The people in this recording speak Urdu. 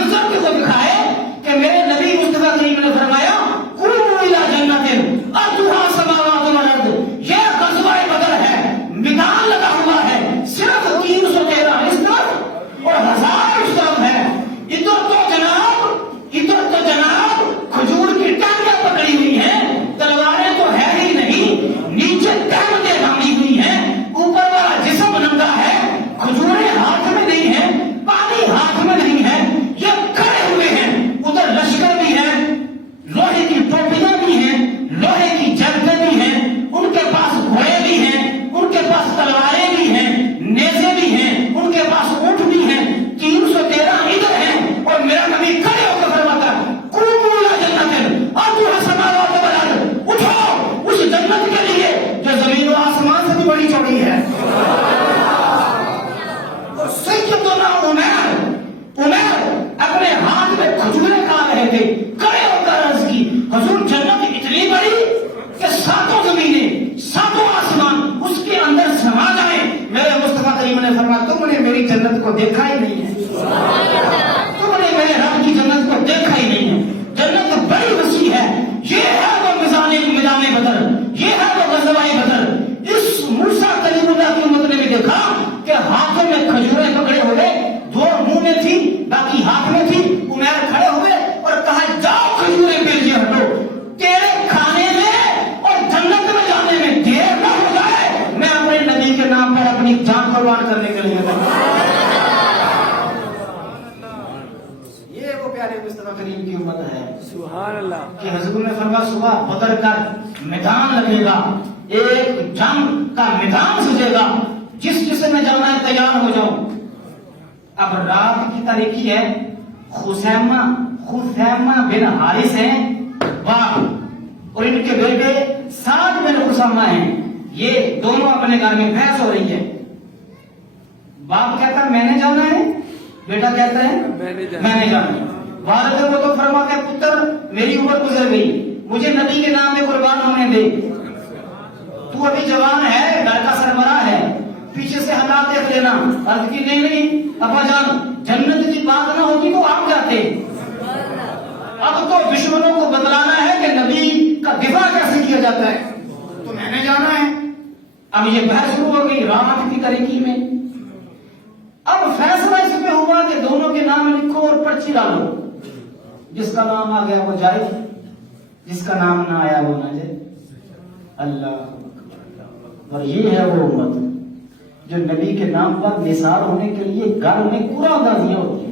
منظر کو دکھائے کہ میرے نبی مصطفیٰ کریم نے فرمایا قوموا الی جنت ارضھا السماوات والارض، یہ غزوہ بدر ہے، میدان لگا ہوا ہے، صرف 313 اس طرف اور 1000 اس طرف ہے، ادھر تو جناب کھجور کی ٹانگیں پکڑی ہوئی ہیں، تلواریں تو ہے ہی نہیں، نیچے تہمتیں باندھی ہوئی ہیں، اوپر والا جسم ننگا ہے، کھجوریں ہاتھ میں نہیں ہیں، پانی ہاتھ میں نہیں ہے، یہ کھڑے ہوئے ہیں، ادھر لشکر بھی ہے، لوہے کی ٹوپیاں بھی ہیں، لوہے کی جنگیں بھی ہیں، ان کے پاس گھوڑے بھی ہیں، ان کے پاس تلواریں بھی ہیں، نیزے بھی ہیں، ان کے پاس اونٹ بھی ہیں، 313 ادھر ہیں، اور میرا نبی کھڑے ہو کر فرماتا قوموا الی جنت ارضھا السماوات والارض، اٹھو اس جنت کے لیے جو زمین و آسمان سے بھی بڑی چوڑی ہے۔ اور سیدنا عمر اپنے ہاتھ میں کھجوریں کھا رہے تھے، کھڑے ہو کر عرض کی حضور جنت اتنی بڑی کہ 7 زمینیں 7 آسمان اس کے اندر سما جائیں۔ میرے مصطفیٰ کریم نے فرمایا تم نے میری جنت کو دیکھا ہی نہیں ہے، تم نے میرے رب کی جنت کو دیکھا ہی نہیں ہے، جنت بڑی وسیع ہے، یہ ہے وہ میدان بدر، یہ ہے وہ غزوہ بدر۔ اس موسیٰ کلیم اللہ کی امت نے بھی دیکھا کہ ہاتھوں میں کھجوریں پکڑے ہوئے، 2 منہ میں تھی باقی ہاتھ میں تھی، عمر کھڑے ہوئے اور کہا جاؤ کھجوریں پیچھے ہٹو، تیرے کھانے میں اور جنت میں جانے میں دیر نہ ہو جائے، میں اپنے نبی کے نام پر اپنی جان قربان کرنے کے لیے یہ وہ پیارے مصطفیٰ کریم کی امت ہے۔ سبحان اللہ کہ حضور نے فرمایا صبح بدر کا میدان لگے گا، ایک جنگ کا میدان سجے گا، جس میں جانا ہے تیار ہو جاؤ۔ اب رات کی تاریخی ہے، خثیمہ بن حارث ہیں باپ، اور ان کے بیٹے سعد بن اسامہ ہیں، یہ دونوں اپنے گھر میں بحث ہو رہی ہے۔ باپ کہتا ہے میں نے جانا ہے، بیٹا کہتا ہے میں نے جانا ہے۔ والد کو تو فرماتے ہیں پتر میری عمر گزر گئی، مجھے نبی کے نام میں قربان ہونے دے، تو ابھی جوان ہے، گھر کا سربراہ ہے، پیچھے سے حالات دیکھ لینا۔ عرض کی نہیں ابا جان، جنت کی بات نہ ہوتی تو آپ جاتے، اب تو دشمنوں کو بتلانا ہے کہ نبی کا دفاع کیسے کیا جاتا ہے، تو میں نے جانا ہے۔ اب یہ بحث شروع ہو گئی رات کی تاریخی میں۔ اب فیصلہ اس پہ ہوا کہ دونوں کے نام لکھو اور پرچی ڈالو، جس کا نام آ گیا وہ جائے، جس کا نام نہ آیا وہ نہ جائے۔ اللہ، اور یہ ہے وہ امت جو نبی کے نام پر نثار ہونے کے لیے گھر میں قرآن اندازیاں ہوتی ہیں۔